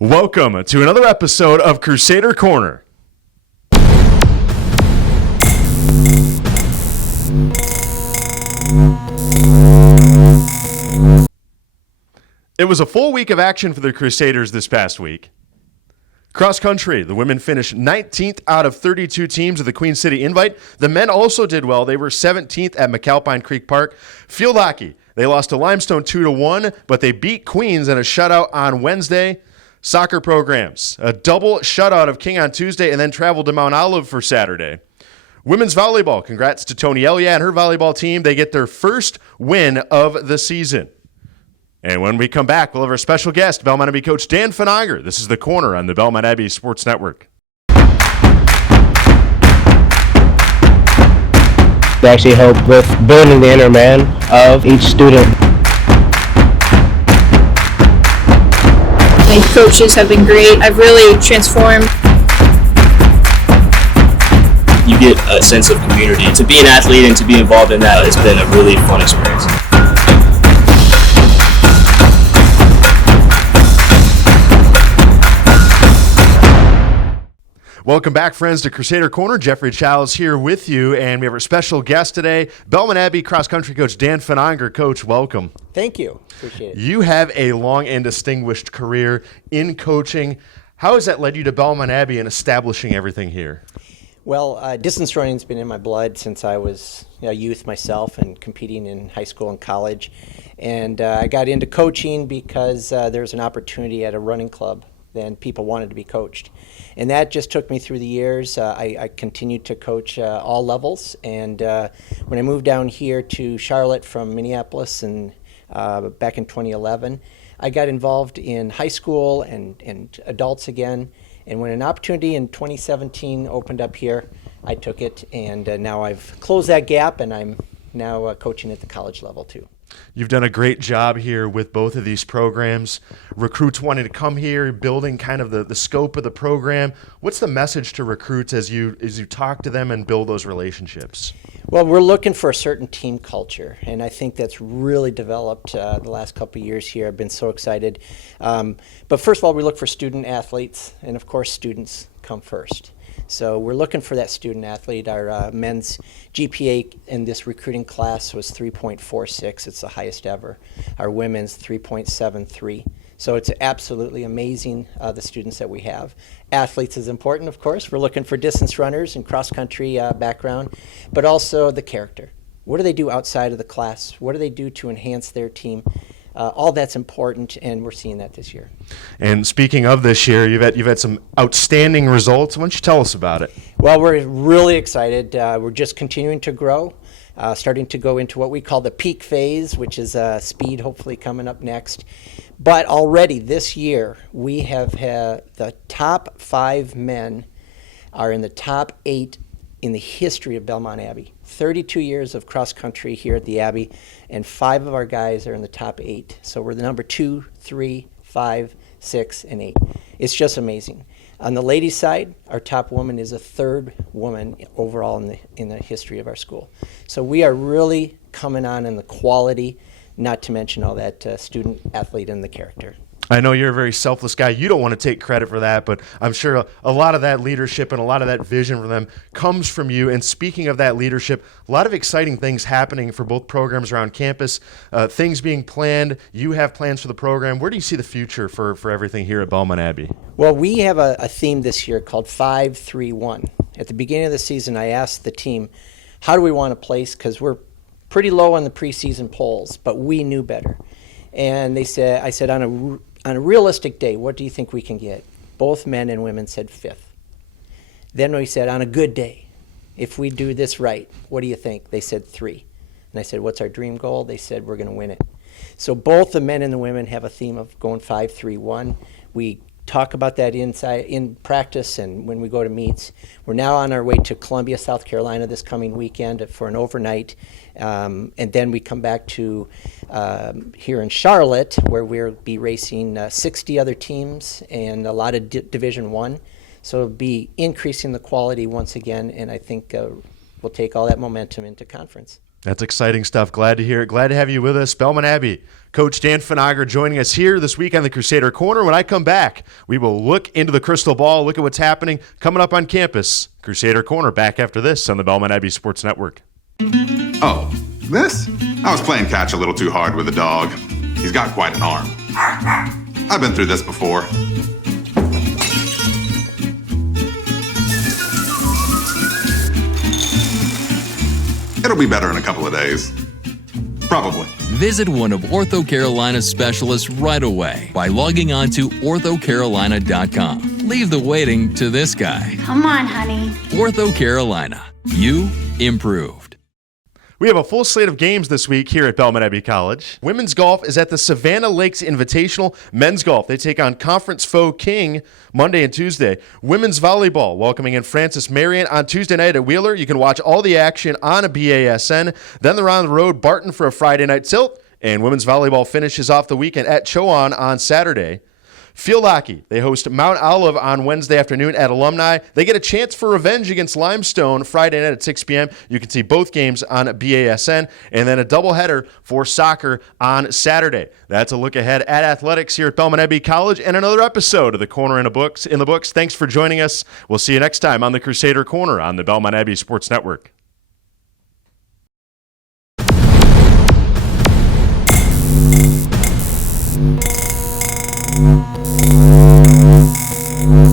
Welcome to another episode of Crusader Corner. It was a full week of action for the Crusaders this past week. Cross country, the women finished 19th out of 32 teams of the Queen City Invite. The men also did well. They were 17th at McAlpine Creek Park. Field hockey, they lost to Limestone 2-1, but they beat Queens in a shutout on Wednesday. Soccer programs, a double shutout of King on Tuesday and then traveled to Mount Olive for Saturday. Women's volleyball, congrats to Tony Elia and her volleyball team. They get their first win of the season. And when we come back, we'll have our special guest, Belmont Abbey coach Dan Finanger. This is The Corner on the Belmont Abbey Sports Network. They actually help with building the inner man of each student. My coaches have been great. I've really transformed. You get a sense of community. To be an athlete and to be involved in that has been a really fun experience. Welcome back, friends, to Crusader Corner. Jeffrey Childs here with you, and we have our special guest today, Belmont Abbey Cross Country coach Dan Finanger. Coach, welcome. Thank you. Appreciate it. You have a long and distinguished career in coaching. How has that led you to Belmont Abbey and establishing everything here? Well, distance running's been in my blood since I was a youth myself and competing in high school and college. And I got into coaching because there was an opportunity at a running club. Then people wanted to be coached. And that just took me through the years. I continued to coach all levels. And when I moved down here to Charlotte from Minneapolis and back in 2011, I got involved in high school and adults again. And when an opportunity in 2017 opened up here, I took it. And now I've closed that gap, and I'm now coaching at the college level too. You've done a great job here with both of these programs. Recruits wanting to come here, building kind of the scope of the program. What's the message to recruits as you talk to them and build those relationships? Well, we're looking for a certain team culture, and I think that's really developed the last couple of years here. I've been so excited. But first of all, we look for student athletes, and of course, students come first. So we're looking for that student athlete. Our men's GPA in this recruiting class was 3.46. It's the highest ever. Our women's 3.73. So it's absolutely amazing, the students that we have. Athletes is important, of course. We're looking for distance runners and cross-country background, but also the character. What do they do outside of the class? What do they do to enhance their team? All that's important, and we're seeing that this year. And speaking of this year, you've had some outstanding results. Why don't you tell us about it? Well, we're really excited. We're just continuing to grow, starting to go into what we call the peak phase, which is speed hopefully coming up next. But already this year, we have had the top 5 men are in the top 8 in the history of Belmont Abbey. 32 years of cross country here at the Abbey, and 5 of our guys are in the top 8. So we're the number 2, 3, 5, 6, and 8. It's just amazing. On the ladies' side, our top woman is a 3rd woman overall in the history of our school. So we are really coming on in the quality, not to mention all that student athlete and the character. I know you're a very selfless guy. You don't want to take credit for that, but I'm sure a lot of that leadership and a lot of that vision for them comes from you. And speaking of that leadership, a lot of exciting things happening for both programs around campus, things being planned. You have plans for the program. Where do you see the future for everything here at Belmont Abbey? Well, we have a theme this year called 5-3-1. At the beginning of the season, I asked the team, how do we want to place? Because we're pretty low on the preseason polls, but we knew better. And I said, on a realistic day, what do you think we can get? Both men and women said 5th. Then we said, on a good day, if we do this right, what do you think? They said 3. And I said, what's our dream goal? They said, we're going to win it. So both the men and the women have a theme of going 5-3-1. We talk about that in practice and when we go to meets. We're now on our way to Columbia, South Carolina this coming weekend for an overnight. And then we come back to here in Charlotte, where we'll be racing 60 other teams and a lot of Division I. So it'll be increasing the quality once again, and I think we'll take all that momentum into conference. That's exciting stuff. Glad to hear it. Glad to have you with us. Belmont Abbey Coach Dan Finanger joining us here this week on the Crusader Corner. When I come back, we will look into the crystal ball, look at what's happening coming up on campus. Crusader Corner back after this on the Belmont Abbey Sports Network. Oh, this? I was playing catch a little too hard with the dog. He's got quite an arm. I've been through this before. It'll be better in a couple of days. Probably. Visit one of Ortho Carolina's specialists right away by logging on to orthocarolina.com. Leave the waiting to this guy. Come on, honey. Ortho Carolina. You improved. We have a full slate of games this week here at Belmont Abbey College. Women's golf is at the Savannah Lakes Invitational. Men's golf, they take on Conference foe King Monday and Tuesday. Women's volleyball, welcoming in Francis Marion on Tuesday night at Wheeler. You can watch all the action on a BASN. Then they're on the road, Barton for a Friday night tilt. And women's volleyball finishes off the weekend at Chowan on Saturday. Field hockey, they host Mount Olive on Wednesday afternoon at Alumni. They get a chance for revenge against Limestone Friday night at 6 p.m. You can see both games on BASN. And then a doubleheader for soccer on Saturday. That's a look ahead at athletics here at Belmont Abbey College and another episode of the Corner in the Books. Thanks for joining us. We'll see you next time on the Crusader Corner on the Belmont Abbey Sports Network.